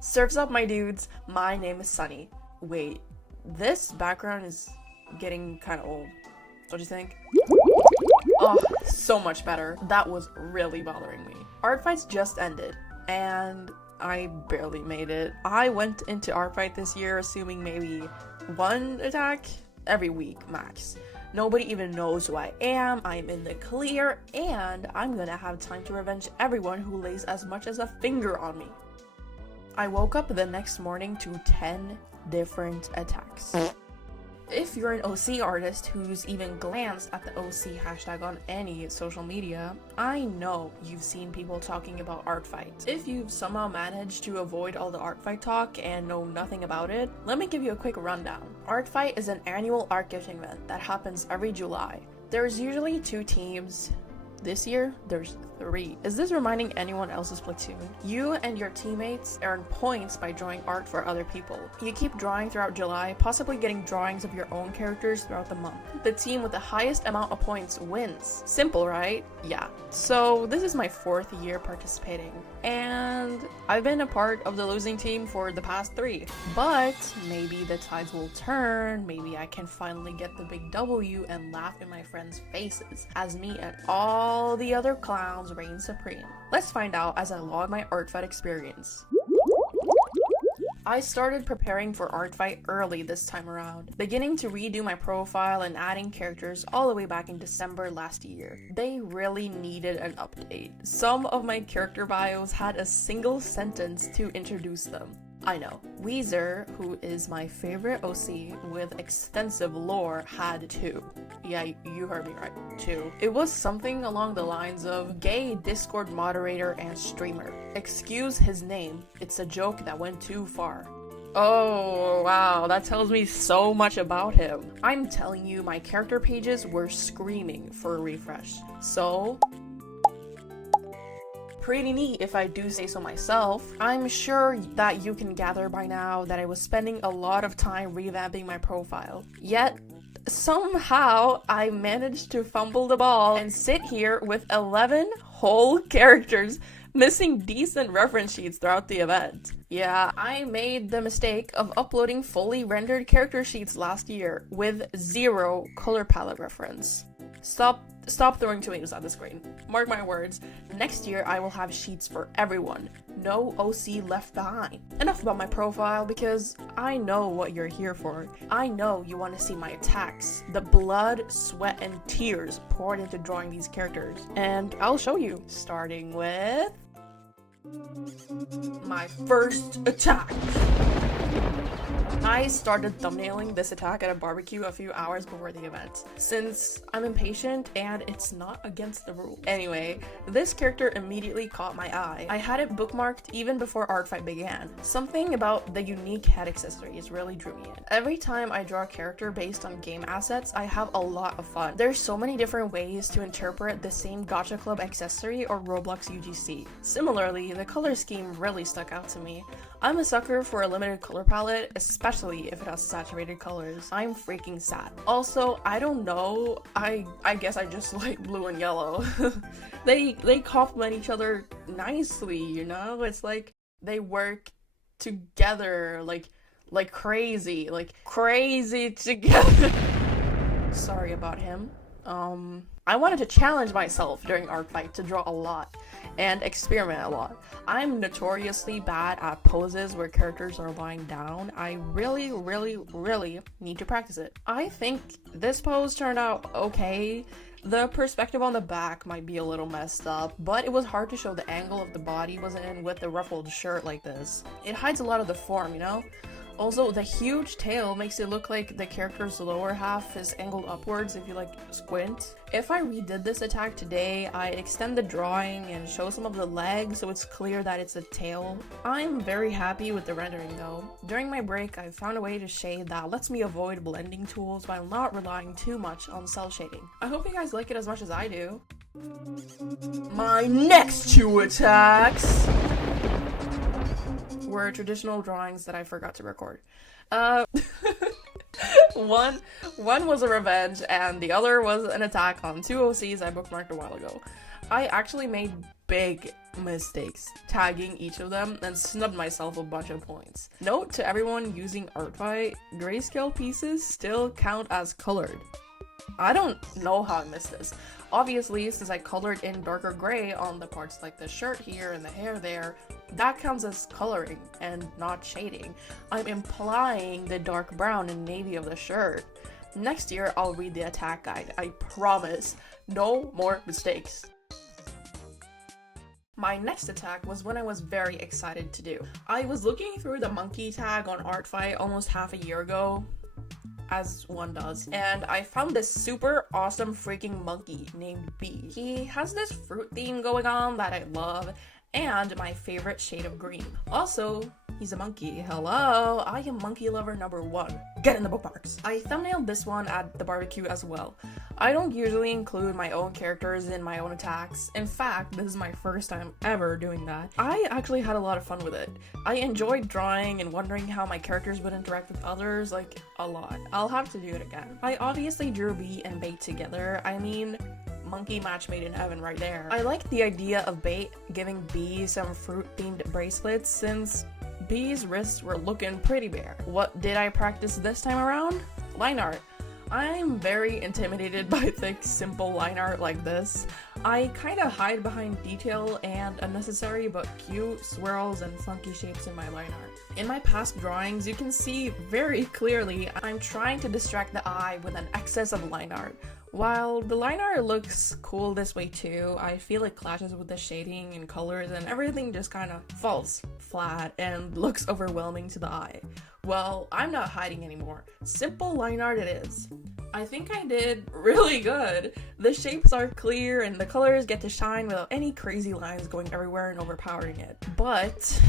Surfs up, my dudes. My name is Sunny. Wait, this background is getting kind of old. Don't you think? Oh, so much better. That was really bothering me. Artfights just ended, and I barely made it. I went into Artfight this year assuming maybe one attack every week max. Nobody even knows who I am, I'm in the clear, and I'm gonna have time to revenge everyone who lays as much as a finger on me. I woke up the next morning to 10 different attacks. If you're an OC artist who's even glanced at the OC hashtag on any social media, I know you've seen people talking about Artfight. If you've somehow managed to avoid all the Artfight talk and know nothing about it, let me give you a quick rundown. Artfight is an annual art gifting event that happens every July. There's usually 2 teams. This year, there's 3. Is this reminding anyone else's platoon? You and your teammates earn points by drawing art for other people. You keep drawing throughout July, possibly getting drawings of your own characters throughout the month. The team with the highest amount of points wins. Simple, right? Yeah. So this is my 4th year participating, and I've been a part of the losing team for the past 3. But maybe the tides will turn, maybe I can finally get the big W and laugh in my friends' faces as me and all the other clowns reign supreme. Let's find out as I log my Artfight experience. I started preparing for Artfight early this time around, beginning to redo my profile and adding characters all the way back in December last year. They really needed an update. Some of my character bios had a single sentence to introduce them. I know, Weezer, who is my favorite OC with extensive lore, had 2. Yeah, you heard me right, 2. It was something along the lines of gay Discord moderator and streamer. Excuse his name, it's a joke that went too far. Oh, wow, that tells me so much about him. I'm telling you, my character pages were screaming for a refresh. So pretty neat if I do say so myself. I'm sure that you can gather by now that I was spending a lot of time revamping my profile. Yet, somehow, I managed to fumble the ball and sit here with 11 whole characters missing decent reference sheets throughout the event. Yeah, I made the mistake of uploading fully rendered character sheets last year with 0 color palette reference. Stop throwing tomatoes at the screen. Mark my words, next year I will have sheets for everyone. No OC left behind. Enough about my profile, because I know what you're here for. I know you want to see my attacks, the blood, sweat, and tears poured into drawing these characters. And I'll show you, starting with my first attack. I started thumbnailing this attack at a barbecue a few hours before the event, since I'm impatient and it's not against the rules. Anyway, this character immediately caught my eye. I had it bookmarked even before Artfight began. Something about the unique head accessories really drew me in. Every time I draw a character based on game assets, I have a lot of fun. There's so many different ways to interpret the same Gacha Club accessory or Roblox UGC. Similarly, the color scheme really stuck out to me. I'm a sucker for a limited color palette, especially if it has saturated colors. I'm freaking sad. Also, I don't know, I guess I just like blue and yellow. They complement each other nicely, you know? It's like they work together like crazy together. Sorry about him. I wanted to challenge myself during Artfight to draw a lot and experiment a lot. I'm notoriously bad at poses where characters are lying down. I really need to practice it. I think this pose turned out okay. The perspective on the back might be a little messed up, but it was hard to show the angle of the body wasn't in with the ruffled shirt like this. It hides a lot of the form, you know? Also, the huge tail makes it look like the character's lower half is angled upwards if you like squint. If I redid this attack today, I'd extend the drawing and show some of the legs so it's clear that it's a tail. I'm very happy with the rendering though. During my break, I found a way to shade that lets me avoid blending tools while not relying too much on cell shading. I hope you guys like it as much as I do. My next 2 attacks were traditional drawings that I forgot to record. One was a revenge, and the other was an attack on 2 OCs I bookmarked a while ago. I actually made big mistakes tagging each of them and snubbed myself a bunch of points. Note to everyone using Artfight, grayscale pieces still count as colored. I don't know how I missed this. Obviously, since I colored in darker gray on the parts like the shirt here and the hair there, that counts as coloring and not shading. I'm implying the dark brown and navy of the shirt. Next year, I'll read the attack guide. I promise. No more mistakes. My next attack was one I was very excited to do. I was looking through the monkey tag on Artfight almost half a year ago, as one does, and I found this super awesome freaking monkey named Bee. He has this fruit theme going on that I love, and my favorite shade of green. Also, he's a monkey. Hello, I am monkey lover number 1. Get in the bookmarks. I thumbnailed this one at the barbecue as well. I don't usually include my own characters in my own attacks. In fact, this is my first time ever doing that. I actually had a lot of fun with it. I enjoyed drawing and wondering how my characters would interact with others, like, a lot. I'll have to do it again. I obviously drew Bee and Bait together. I mean, monkey match made in heaven right there. I liked the idea of Bait giving Bee some fruit-themed bracelets since Bee's wrists were looking pretty bare. What did I practice this time around? Line art. I'm very intimidated by thick, simple line art like this. I kinda hide behind detail and unnecessary but cute swirls and funky shapes in my line art. In my past drawings, you can see very clearly I'm trying to distract the eye with an excess of line art. While the line art looks cool this way too, I feel it clashes with the shading and colors and everything just kinda falls flat and looks overwhelming to the eye. Well, I'm not hiding anymore. Simple line art it is. I think I did really good. The shapes are clear and the colors get to shine without any crazy lines going everywhere and overpowering it. But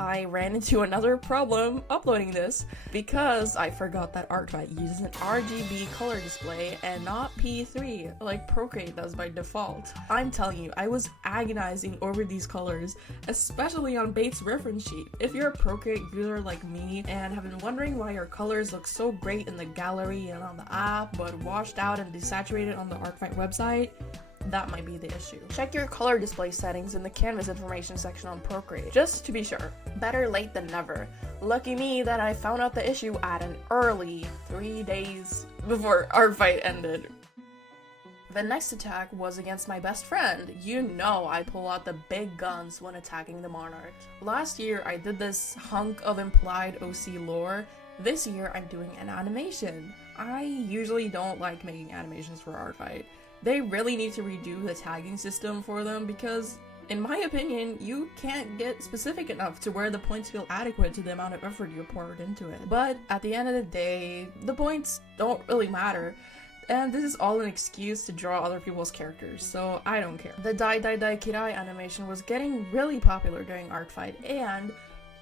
I ran into another problem uploading this because I forgot that Artfight uses an RGB color display and not P3 like Procreate does by default. I'm telling you, I was agonizing over these colors, especially on Bait's reference sheet. If you're a Procreate user like me and have been wondering why your colors look so great in the gallery and on the app but washed out and desaturated on the Artfight website, that might be the issue. Check your color display settings in the canvas information section on Procreate, just to be sure. Better late than never. Lucky me that I found out the issue at an early 3 days before Artfight ended. The next attack was against my best friend. You know I pull out the big guns when attacking the Monarch. Last year I did this hunk of implied OC lore. This year I'm doing an animation. I usually don't like making animations for Artfight. They really need to redo the tagging system for them because, in my opinion, you can't get specific enough to where the points feel adequate to the amount of effort you poured into it. But at the end of the day, the points don't really matter, and this is all an excuse to draw other people's characters, so I don't care. The Dai Dai Dai Kirai animation was getting really popular during Artfight, and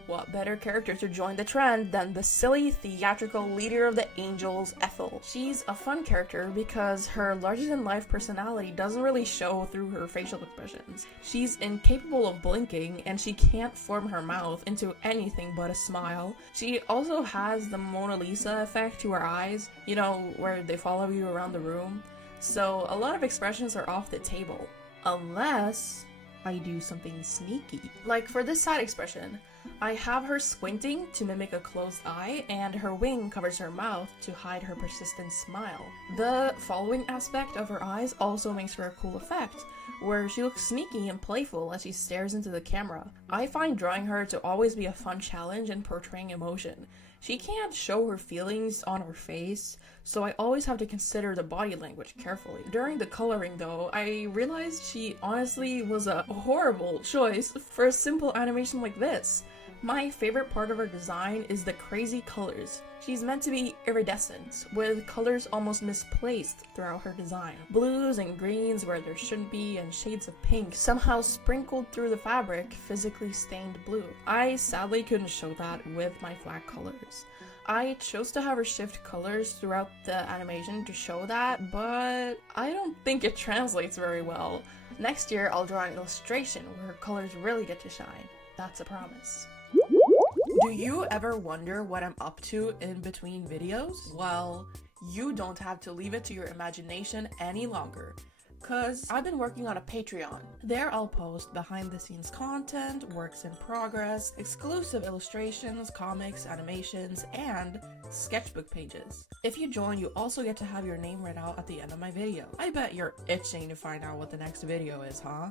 what better character to join the trend than the silly, theatrical leader of the Angels, Ethel. She's a fun character because her larger-than-life personality doesn't really show through her facial expressions. She's incapable of blinking, and she can't form her mouth into anything but a smile. She also has the Mona Lisa effect to her eyes, you know, where they follow you around the room. So a lot of expressions are off the table. Unless I do something sneaky. Like for this side expression, I have her squinting to mimic a closed eye, and her wing covers her mouth to hide her persistent smile. The following aspect of her eyes also makes for a cool effect, where she looks sneaky and playful as she stares into the camera. I find drawing her to always be a fun challenge in portraying emotion. She can't show her feelings on her face, so I always have to consider the body language carefully. During the coloring though, I realized she honestly was a horrible choice for a simple animation like this. My favorite part of her design is the crazy colors. She's meant to be iridescent, with colors almost misplaced throughout her design. Blues and greens where there shouldn't be, and shades of pink somehow sprinkled through the fabric, physically stained blue. I sadly couldn't show that with my flat colors. I chose to have her shift colors throughout the animation to show that, but I don't think it translates very well. Next year I'll draw an illustration where her colors really get to shine. That's a promise. Do you ever wonder what I'm up to in between videos? Well, you don't have to leave it to your imagination any longer. because I've been working on a Patreon. There I'll post behind the scenes content, works in progress, exclusive illustrations, comics, animations, and sketchbook pages. If you join, you also get to have your name read out at the end of my video. I bet you're itching to find out what the next video is, huh?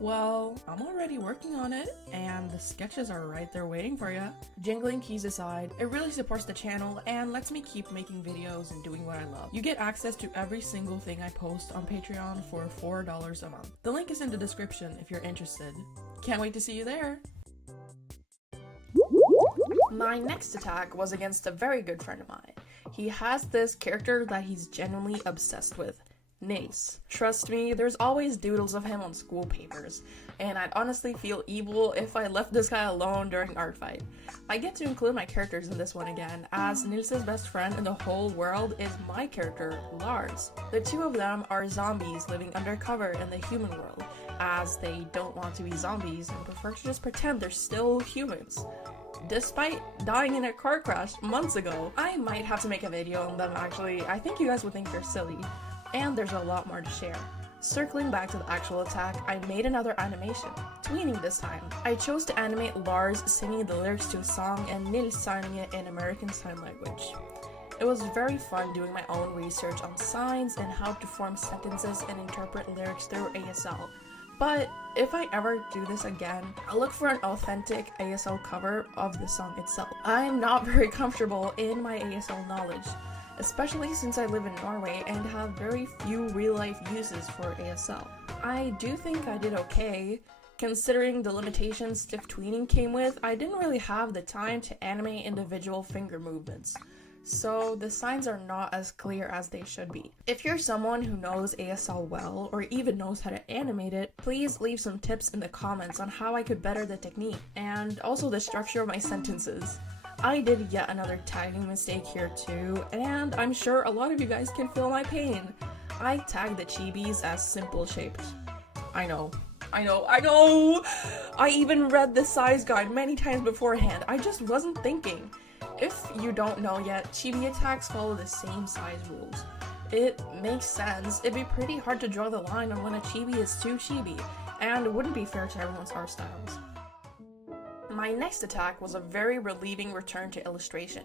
Well, I'm already working on it, and the sketches are right there waiting for you. Jingling keys aside, it really supports the channel and lets me keep making videos and doing what I love. You get access to every single thing I post on Patreon for $4 a month. The link is in the description if you're interested. Can't wait to see you there! My next attack was against a very good friend of mine. He has this character that he's genuinely obsessed with. Nace. Trust me, there's always doodles of him on school papers, and I'd honestly feel evil if I left this guy alone during Artfight. I get to include my characters in this one again, as Nils's best friend in the whole world is my character, Lars. The two of them are zombies living undercover in the human world, as they don't want to be zombies and prefer to just pretend they're still humans. Despite dying in a car crash months ago, I might have to make a video on them actually. I think you guys would think they're silly. And there's a lot more to share. Circling back to the actual attack, I made another animation, tweening this time. I chose to animate Lars singing the lyrics to a song and Nils signing it in American Sign Language. It was very fun doing my own research on signs and how to form sentences and interpret lyrics through ASL. But if I ever do this again, I'll look for an authentic ASL cover of the song itself. I'm not very comfortable in my ASL knowledge, especially since I live in Norway and have very few real-life uses for ASL. I do think I did okay. Considering the limitations stiff tweening came with, I didn't really have the time to animate individual finger movements, so the signs are not as clear as they should be. If you're someone who knows ASL well, or even knows how to animate it, please leave some tips in the comments on how I could better the technique, and also the structure of my sentences. I did yet another tagging mistake here too, and I'm sure a lot of you guys can feel my pain. I tagged the chibis as simple shaped. I know. I even read the size guide many times beforehand. I just wasn't thinking. If you don't know yet, chibi attacks follow the same size rules. It makes sense. It'd be pretty hard to draw the line on when a chibi is too chibi, and it wouldn't be fair to everyone's art styles. My next attack was a very relieving return to illustration,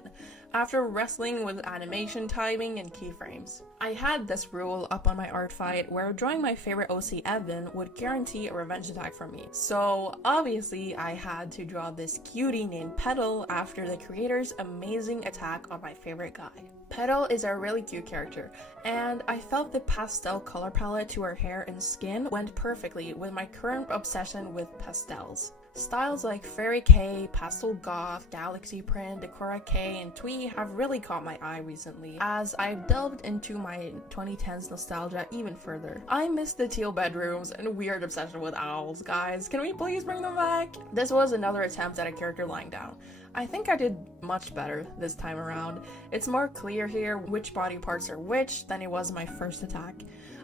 after wrestling with animation timing and keyframes. I had this rule up on my Artfight where drawing my favorite OC Evan would guarantee a revenge attack from me. So obviously I had to draw this cutie named Petal after the creator's amazing attack on my favorite guy. Petal is a really cute character, and I felt the pastel color palette to her hair and skin went perfectly with my current obsession with pastels. Styles like Fairy K, Pastel Goth, Galaxy Print, Decora K, and Twee have really caught my eye recently, as I've delved into my 2010s nostalgia even further. I miss the teal bedrooms and weird obsession with owls, guys. Can we please bring them back? This was another attempt at a character lying down. I think I did much better this time around. It's more clear here which body parts are which than it was my first attack.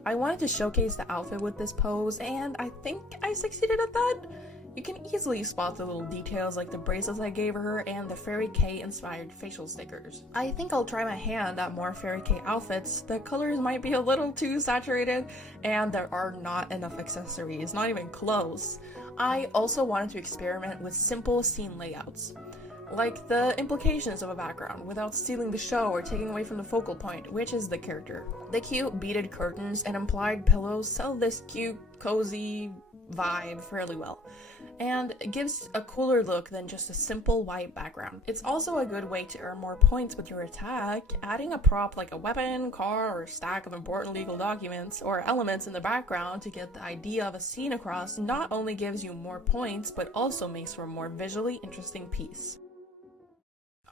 I wanted to showcase the outfit with this pose, and I think I succeeded at that. You can easily spot the little details like the bracelets I gave her and the Fairy K inspired facial stickers. I think I'll try my hand at more Fairy K outfits. The colors might be a little too saturated and there are not enough accessories, not even close. I also wanted to experiment with simple scene layouts, like the implications of a background without stealing the show or taking away from the focal point, which is the character. The cute beaded curtains and implied pillows sell this cute, cozy vibe fairly well, and it gives a cooler look than just a simple white background. It's also a good way to earn more points with your attack. Adding a prop like a weapon, car, or stack of important legal documents or elements in the background to get the idea of a scene across not only gives you more points, but also makes for a more visually interesting piece.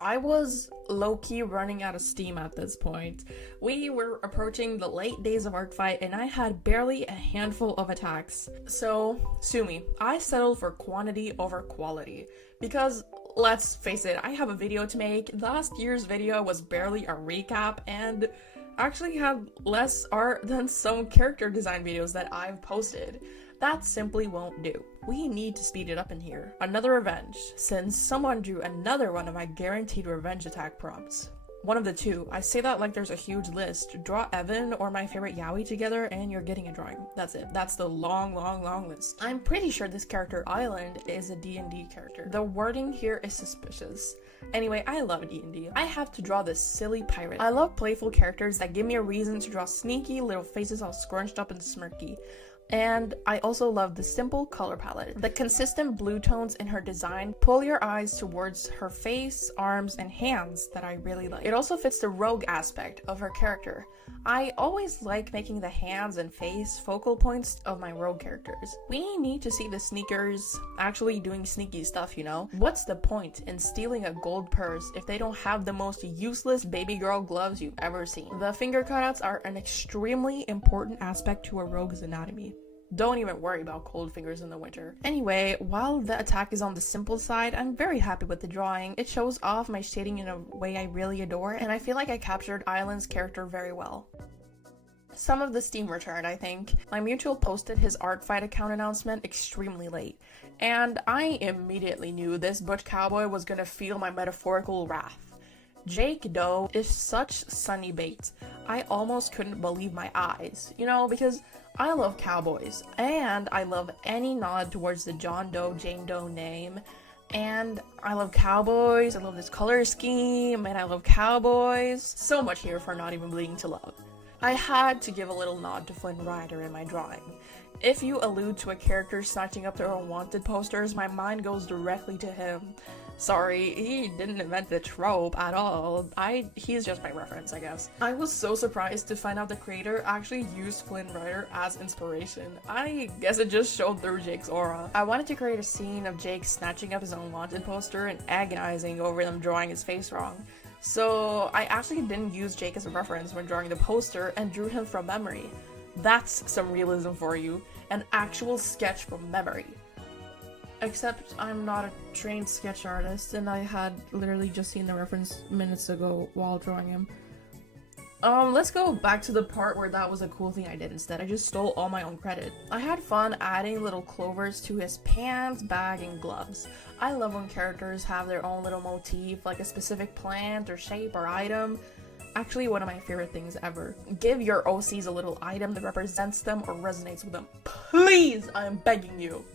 I was low-key running out of steam at this point. We were approaching the late days of Artfight and I had barely a handful of attacks. So, sue me, I settled for quantity over quality. Because, let's face it, I have a video to make. Last year's video was barely a recap and actually had less art than some character design videos that I've posted. That simply won't do. We need to speed it up in here. Another revenge, since someone drew another one of my guaranteed revenge attack prompts. One of the two. I say that like there's a huge list. Draw Evan or my favorite yaoi together and you're getting a drawing. That's it. That's the long list. I'm pretty sure this character, Island, is a D&D character. The wording here is suspicious. Anyway, I love D&D. I have to draw this silly pirate. I love playful characters that give me a reason to draw sneaky little faces all scrunched up and smirky. And I also love the simple color palette. The consistent blue tones in her design pull your eyes towards her face, arms, and hands that I really like. It also fits the rogue aspect of her character. I always like making the hands and face focal points of my rogue characters. We need to see the sneakers actually doing sneaky stuff, you know? What's the point in stealing a gold purse if they don't have the most useless baby girl gloves you've ever seen? The finger cutouts are an extremely important aspect to a rogue's anatomy. Don't even worry about cold fingers in the winter. Anyway, while the attack is on the simple side, I'm very happy with the drawing. It shows off my shading in a way I really adore, and I feel like I captured Island's character very well. Some of the steam returned, I think. My mutual posted his Artfight account announcement extremely late, and I immediately knew this butch cowboy was gonna feel my metaphorical wrath. Jake Doe is such sunny bait. I almost couldn't believe my eyes, you know, because I love cowboys, and I love any nod towards the John Doe, Jane Doe name, and I love cowboys, I love this color scheme, and I love cowboys. So much here for Not Even Bleeding to love. I had to give a little nod to Flynn Rider in my drawing. If you allude to a character snatching up their own wanted posters, my mind goes directly to him. Sorry, he didn't invent the trope at all. He's just my reference, I guess. I was so surprised to find out the creator actually used Flynn Rider as inspiration. I guess it just showed through Jake's aura. I wanted to create a scene of Jake snatching up his own wanted poster and agonizing over them drawing his face wrong. So I actually didn't use Jake as a reference when drawing the poster and drew him from memory. That's some realism for you. An actual sketch from memory. Except I'm not a trained sketch artist, and I had literally just seen the reference minutes ago while drawing him. Let's go back to the part where that was a cool thing I did instead. I just stole all my own credit. I had fun adding little clovers to his pants, bag, and gloves. I love when characters have their own little motif, like a specific plant or shape or item. Actually, one of my favorite things ever. Give your OCs a little item that represents them or resonates with them. Please, I am begging you.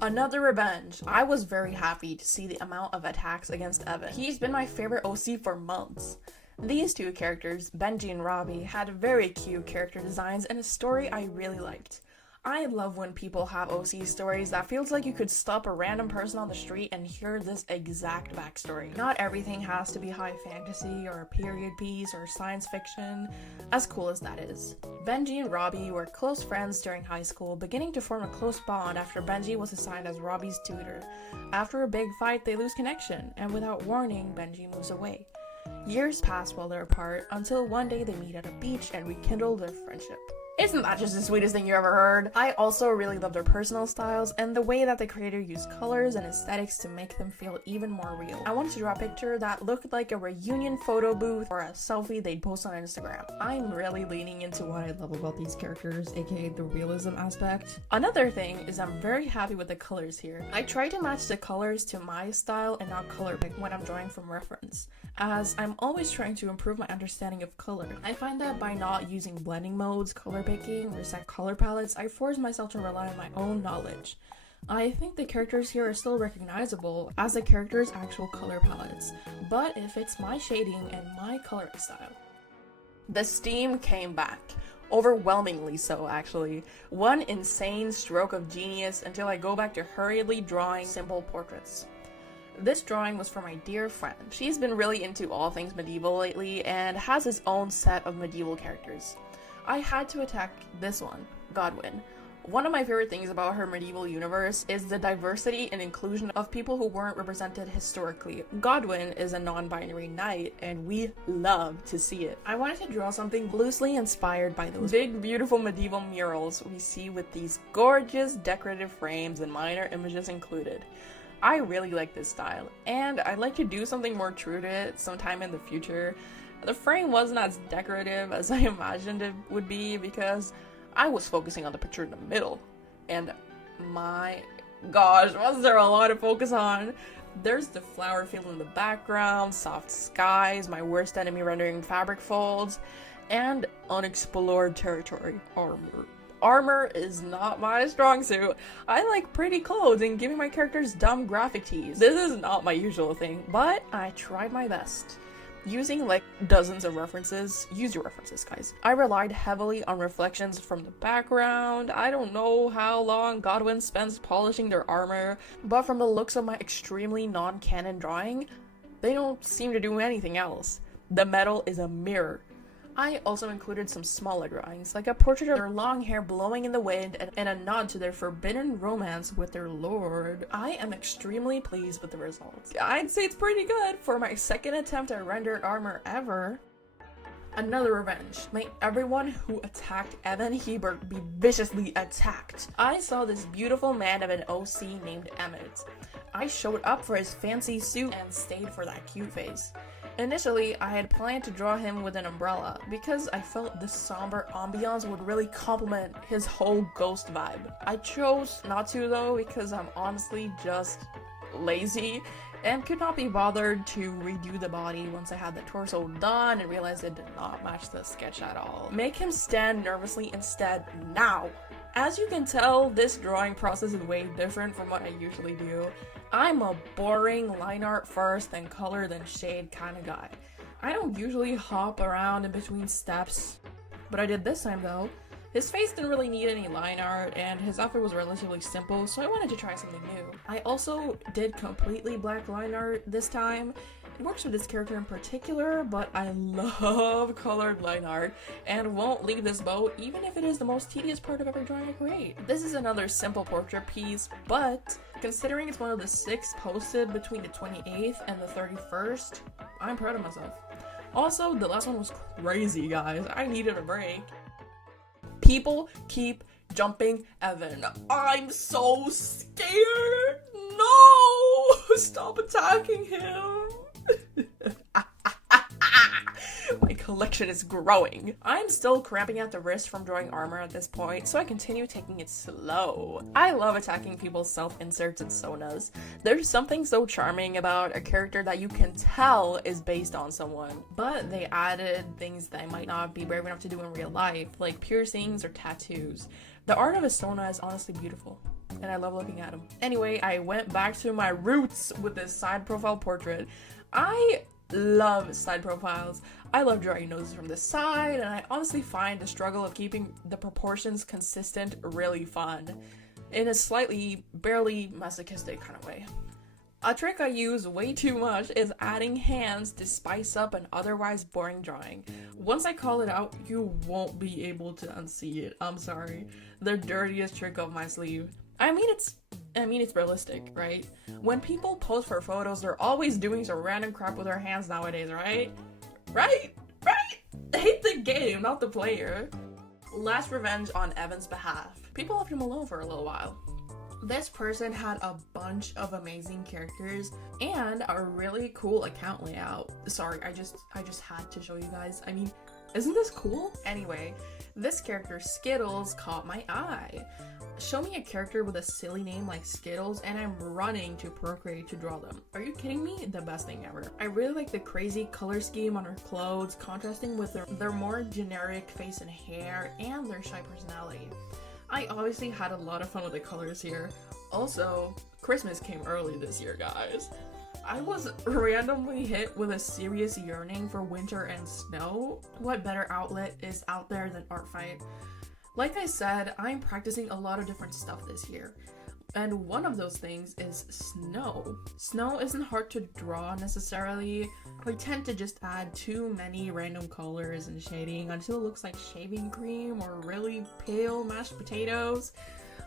Another revenge. I was very happy to see the amount of attacks against Evan. He's been my favorite OC for months. These two characters, Benji and Robbie, had very cute character designs and a story I really liked. I love when people have OC stories that feels like you could stop a random person on the street and hear this exact backstory. Not everything has to be high fantasy or a period piece or science fiction, as cool as that is. Benji and Robbie were close friends during high school, beginning to form a close bond after Benji was assigned as Robbie's tutor. After a big fight, they lose connection, and without warning, Benji moves away. Years pass while they're apart, until one day they meet at a beach and rekindle their friendship. Isn't that just the sweetest thing you ever heard? I also really love their personal styles and the way that the creator used colors and aesthetics to make them feel even more real. I wanted to draw a picture that looked like a reunion photo booth or a selfie they'd post on Instagram. I'm really leaning into what I love about these characters, aka the realism aspect. Another thing is I'm very happy with the colors here. I try to match the colors to my style and not color pick when I'm drawing from reference, as I'm always trying to improve my understanding of color. I find that by not using blending modes, color picking, or set color palettes, I force myself to rely on my own knowledge. I think the characters here are still recognizable as the characters' actual color palettes, but it fits my shading and my coloring style. The steam came back. Overwhelmingly so, actually. One insane stroke of genius until I go back to hurriedly drawing simple portraits. This drawing was for my dear friend. She's been really into all things medieval lately and has his own set of medieval characters. I had to attack this one, Godwin. One of my favorite things about her medieval universe is the diversity and inclusion of people who weren't represented historically. Godwin is a non-binary knight, and we love to see it. I wanted to draw something loosely inspired by those big, beautiful medieval murals we see with these gorgeous decorative frames and minor images included. I really like this style, and I'd like to do something more true to it sometime in the future. The frame wasn't as decorative as I imagined it would be because I was focusing on the picture in the middle, and my gosh, was there a lot to focus on? There's the flower field in the background, soft skies, my worst enemy rendering fabric folds, and unexplored territory, armor. Armor is not my strong suit. I like pretty clothes and giving my characters dumb graphic tees. This is not my usual thing, but I tried my best. Using like dozens of references, use your references guys. I relied heavily on reflections from the background. I don't know how long Godwin spends polishing their armor, but from the looks of my extremely non-canon drawing, they don't seem to do anything else. The metal is a mirror. I also included some smaller drawings, like a portrait of their long hair blowing in the wind and a nod to their forbidden romance with their lord. I am extremely pleased with the results. I'd say it's pretty good for my second attempt at rendered armor ever. Another revenge. May everyone who attacked Evan Hebert be viciously attacked. I saw this beautiful man of an OC named Emmett. I showed up for his fancy suit and stayed for that cute face. Initially, I had planned to draw him with an umbrella because I felt the somber ambiance would really complement his whole ghost vibe. I chose not to though because I'm honestly just lazy and could not be bothered to redo the body once I had the torso done and realized it did not match the sketch at all. Make him stand nervously instead now. As you can tell, this drawing process is way different from what I usually do. I'm a boring line art first, then color, then shade kind of guy. I don't usually hop around in between steps, but I did this time though. His face didn't really need any line art, and his outfit was relatively simple, so I wanted to try something new. I also did completely black line art this time. It works with this character in particular, but I love colored line art and won't leave this boat even if it is the most tedious part of every drawing I create. This is another simple portrait piece, but considering it's one of the 6 posted between the 28th and the 31st, I'm proud of myself. Also, the last one was crazy, guys. I needed a break. People keep jumping Evan. I'm so scared. No! Stop attacking him. My collection is growing. I'm still cramping at the wrist from drawing armor at this point, so I continue taking it slow. I love attacking people's self-inserts and sonas. There's something so charming about a character that you can tell is based on someone, but they added things that I might not be brave enough to do in real life, like piercings or tattoos. The art of a sona is honestly beautiful, and I love looking at them. Anyway, I went back to my roots with this side profile portrait. I love side profiles. I love drawing noses from the side, and I honestly find the struggle of keeping the proportions consistent really fun, in a slightly, barely masochistic kind of way. A trick I use way too much is adding hands to spice up an otherwise boring drawing. Once I call it out, you won't be able to unsee it. I'm sorry. The dirtiest trick up my sleeve. I mean, it's realistic, right? When people pose for photos, they're always doing some random crap with their hands nowadays, right? Right? I hate the game, not the player. Last revenge on Evan's behalf. People left him alone for a little while. This person had a bunch of amazing characters and a really cool account layout. Sorry, I just had to show you guys. I mean, isn't this cool? Anyway, this character Skittles caught my eye. Show me a character with a silly name like Skittles and I'm running to Procreate to draw them. Are you kidding me? The best thing ever. I really like the crazy color scheme on her clothes, contrasting with their more generic face and hair and their shy personality. I obviously had a lot of fun with the colors here. Also, Christmas came early this year, guys. I was randomly hit with a serious yearning for winter and snow. What better outlet is out there than Artfight? Like I said, I'm practicing a lot of different stuff this year, and one of those things is snow. Snow isn't hard to draw necessarily. I tend to just add too many random colors and shading until it looks like shaving cream or really pale mashed potatoes.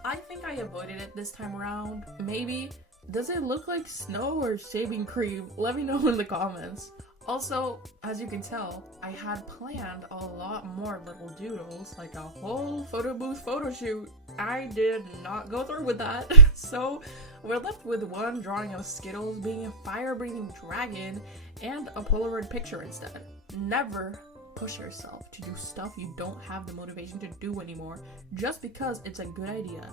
I think I avoided it this time around. Maybe. Does it look like snow or shaving cream? Let me know in the comments. Also, as you can tell, I had planned a lot more little doodles, like a whole photo booth photo shoot. I did not go through with that, so we're left with one drawing of Skittles being a fire-breathing dragon and a Polaroid picture instead. Never push yourself to do stuff you don't have the motivation to do anymore just because it's a good idea.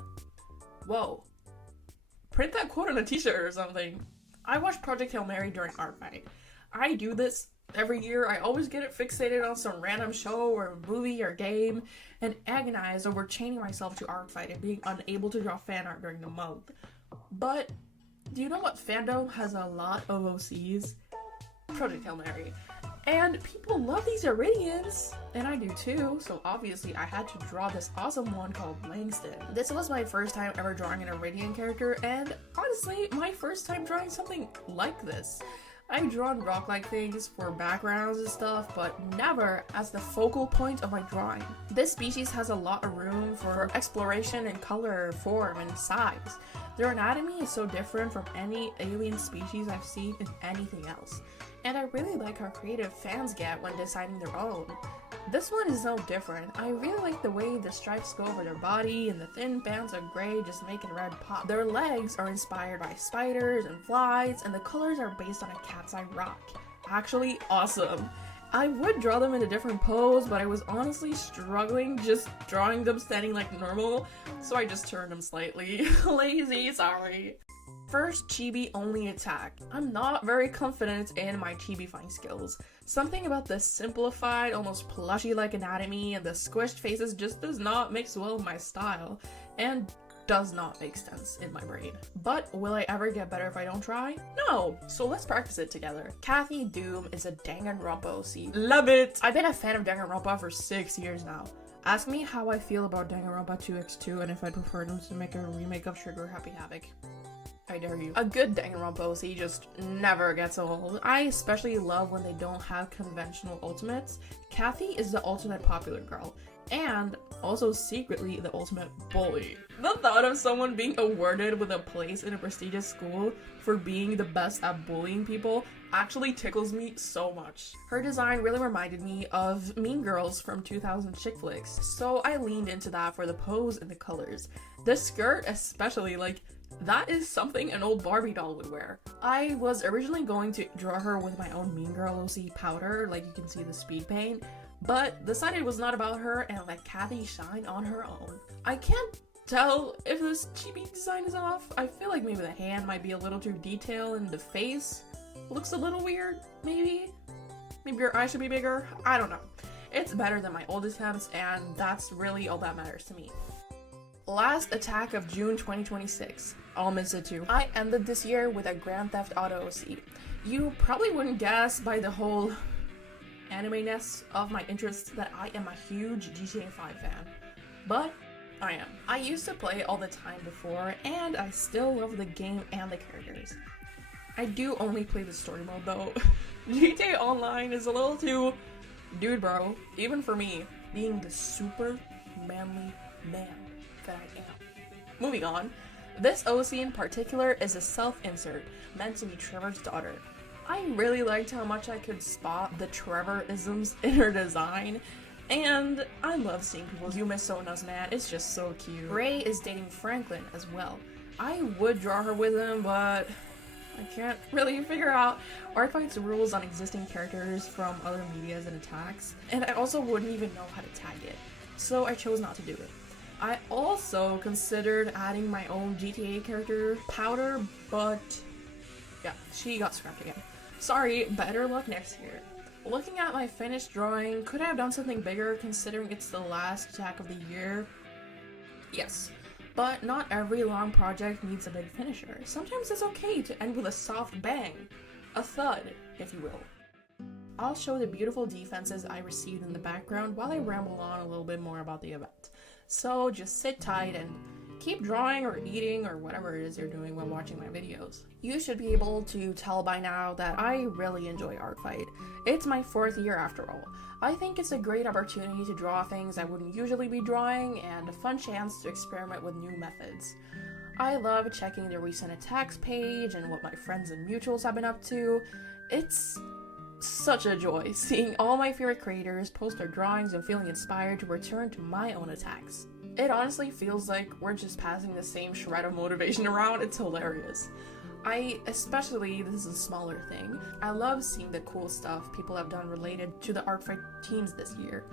Whoa. Print that quote on a t-shirt or something. I watch Project Hail Mary during Artfight. I do this every year. I always get it fixated on some random show or movie or game and agonize over chaining myself to Artfight and being unable to draw fan art during the month. But do you know what fandom has a lot of OCs? Project Hail Mary. And people love these Iridians, and I do too, so obviously I had to draw this awesome one called Langston. This was my first time ever drawing an Iridian character, and honestly, my first time drawing something like this. I've drawn rock-like things for backgrounds and stuff, but never as the focal point of my drawing. This species has a lot of room for exploration in color, form, and size. Their anatomy is so different from any alien species I've seen in anything else, and I really like how creative fans get when designing their own. This one is no different. I really like the way the stripes go over their body and the thin bands of gray just making red pop. Their legs are inspired by spiders and flies, and the colors are based on a cat's eye rock. Actually awesome. I would draw them in a different pose, but I was honestly struggling just drawing them standing like normal, so I just turned them slightly lazy, sorry. First, chibi only attack. I'm not very confident in my chibifying skills. Something about the simplified, almost plushy-like anatomy and the squished faces just does not mix well with my style, and does not make sense in my brain. But will I ever get better if I don't try? No! So let's practice it together. Kathy Doom is a Danganronpa OC. Love it! I've been a fan of Danganronpa for 6 years now. Ask me how I feel about Danganronpa 2x2 and if I'd prefer them to make a remake of Trigger Happy Havoc. I dare you. A good Danganronpa OC just never gets old. I especially love when they don't have conventional ultimates. Kathy is the ultimate popular girl, and also secretly the ultimate bully. The thought of someone being awarded with a place in a prestigious school for being the best at bullying people actually tickles me so much. Her design really reminded me of Mean Girls from 2000 chick flicks, so I leaned into that for the pose and the colors. The skirt especially, like, that is something an old Barbie doll would wear. I was originally going to draw her with my own Mean Girl OC powder, like you can see the speed paint, but decided it was not about her and let Kathy shine on her own. I can't tell if this chibi design is off. I feel like maybe the hand might be a little too detailed and the face looks a little weird, maybe? Maybe your eyes should be bigger? I don't know. It's better than my old attempts, and that's really all that matters to me. Last attack of June 2026. I'll miss it too. I ended this year with a Grand Theft Auto OC. You probably wouldn't guess by the whole anime-ness of my interests that I am a huge GTA 5 fan. But I am. I used to play all the time before, and I still love the game and the characters. I do only play the story mode though. GTA Online is a little too dude bro, even for me, being the super manly man that I am. Moving on, this OC in particular is a self-insert, meant to be Trevor's daughter. I really liked how much I could spot the Trevor-isms in her design, and I love seeing people's Yumisonas, man, it's just so cute. Ray is dating Franklin as well. I would draw her with him, but I can't really figure out Artfight's rules on existing characters from other medias and attacks, and I also wouldn't even know how to tag it, so I chose not to do it. I also considered adding my own GTA character, Powder, but yeah, she got scrapped again. Sorry, better luck next year. Looking at my finished drawing, could I have done something bigger considering it's the last attack of the year? Yes, but not every long project needs a big finisher. Sometimes it's okay to end with a soft bang, a thud, if you will. I'll show the beautiful defenses I received in the background while I ramble on a little bit more about the event. So just sit tight and keep drawing or eating or whatever it is you're doing when watching my videos. You should be able to tell by now that I really enjoy Artfight. It's my 4th year after all. I think it's a great opportunity to draw things I wouldn't usually be drawing and a fun chance to experiment with new methods. I love checking the recent attacks page and what my friends and mutuals have been up to. It's such a joy seeing all my favorite creators post their drawings and feeling inspired to return to my own attacks. It honestly feels like we're just passing the same shred of motivation around. It's hilarious. Especially, this is a smaller thing, I love seeing the cool stuff people have done related to the Artfight teams this year.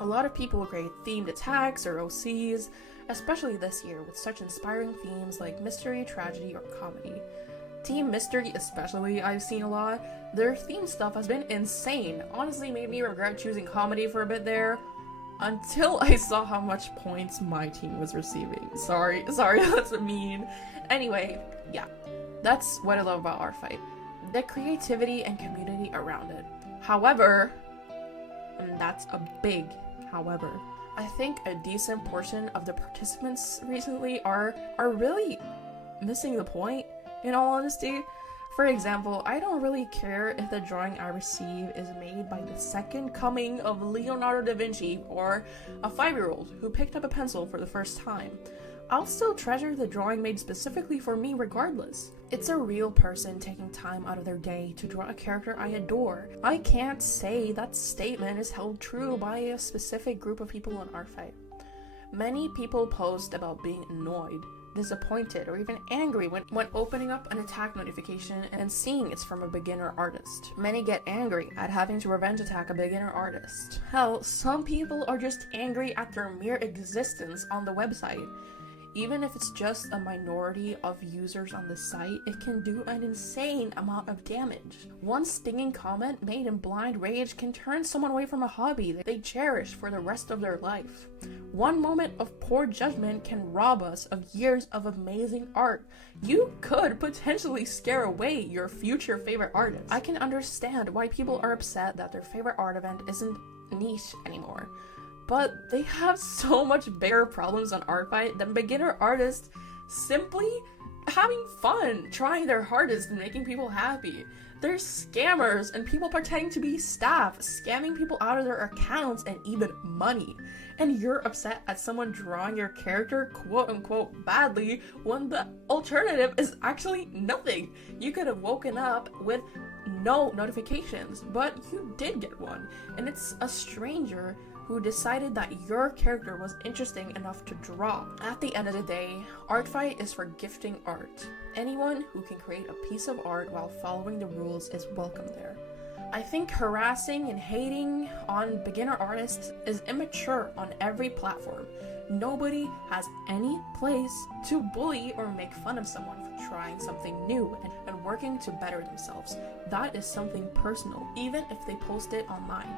A lot of people create themed attacks or OCs, especially this year with such inspiring themes like mystery, tragedy, or comedy. Team Mystery especially, I've seen a lot. Their theme stuff has been insane. Honestly made me regret choosing comedy for a bit there, until I saw how much points my team was receiving. Sorry, that's mean. Anyway, yeah, that's what I love about Artfight. The creativity and community around it. However, and that's a big however, I think a decent portion of the participants recently are really missing the point, in all honesty. For example, I don't really care if the drawing I receive is made by the second coming of Leonardo da Vinci or a 5-year-old who picked up a pencil for the first time. I'll still treasure the drawing made specifically for me regardless. It's a real person taking time out of their day to draw a character I adore. I can't say that statement is held true by a specific group of people on Artfight. Many people post about being annoyed, disappointed, or even angry when opening up an attack notification and seeing it's from a beginner artist. Many get angry at having to revenge attack a beginner artist. Hell, some people are just angry at their mere existence on the website. Even if it's just a minority of users on the site, it can do an insane amount of damage. One stinging comment made in blind rage can turn someone away from a hobby that they cherish for the rest of their life. One moment of poor judgment can rob us of years of amazing art. You could potentially scare away your future favorite artist. I can understand why people are upset that their favorite art event isn't niche anymore. But they have so much bigger problems on Artfight than beginner artists simply having fun, trying their hardest and making people happy. There's scammers and people pretending to be staff, scamming people out of their accounts and even money. And you're upset at someone drawing your character quote-unquote badly when the alternative is actually nothing. You could have woken up with no notifications, but you did get one. And it's a stranger who decided that your character was interesting enough to draw. At the end of the day, Artfight is for gifting art. Anyone who can create a piece of art while following the rules is welcome there. I think harassing and hating on beginner artists is immature on every platform. Nobody has any place to bully or make fun of someone for trying something new and working to better themselves. That is something personal, even if they post it online.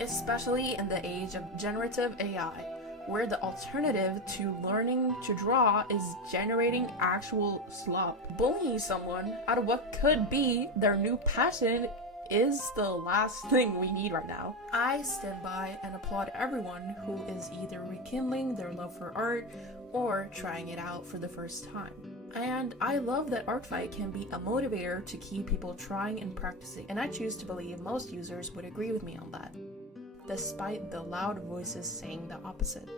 Especially in the age of generative AI, where the alternative to learning to draw is generating actual slop. Bullying someone out of what could be their new passion is the last thing we need right now. I stand by and applaud everyone who is either rekindling their love for art or trying it out for the first time. And I love that Artfight can be a motivator to keep people trying and practicing, and I choose to believe most users would agree with me on that, despite the loud voices saying the opposite.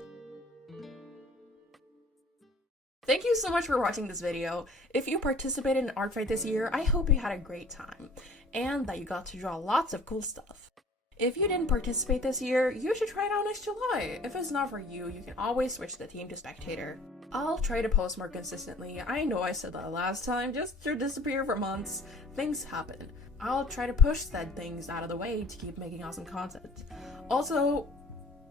Thank you so much for watching this video. If you participated in Artfight this year, I hope you had a great time, and that you got to draw lots of cool stuff. If you didn't participate this year, you should try it out next July. If it's not for you, you can always switch the team to spectator. I'll try to post more consistently. I know I said that last time, just to disappear for months. Things happen. I'll try to push said things out of the way to keep making awesome content. Also,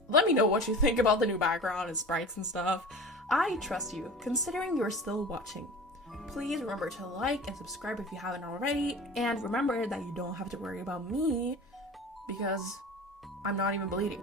let me know what you think about the new background and sprites and stuff. I trust you, considering you're still watching. Please remember to like and subscribe if you haven't already, and remember that you don't have to worry about me because I'm not even bleeding.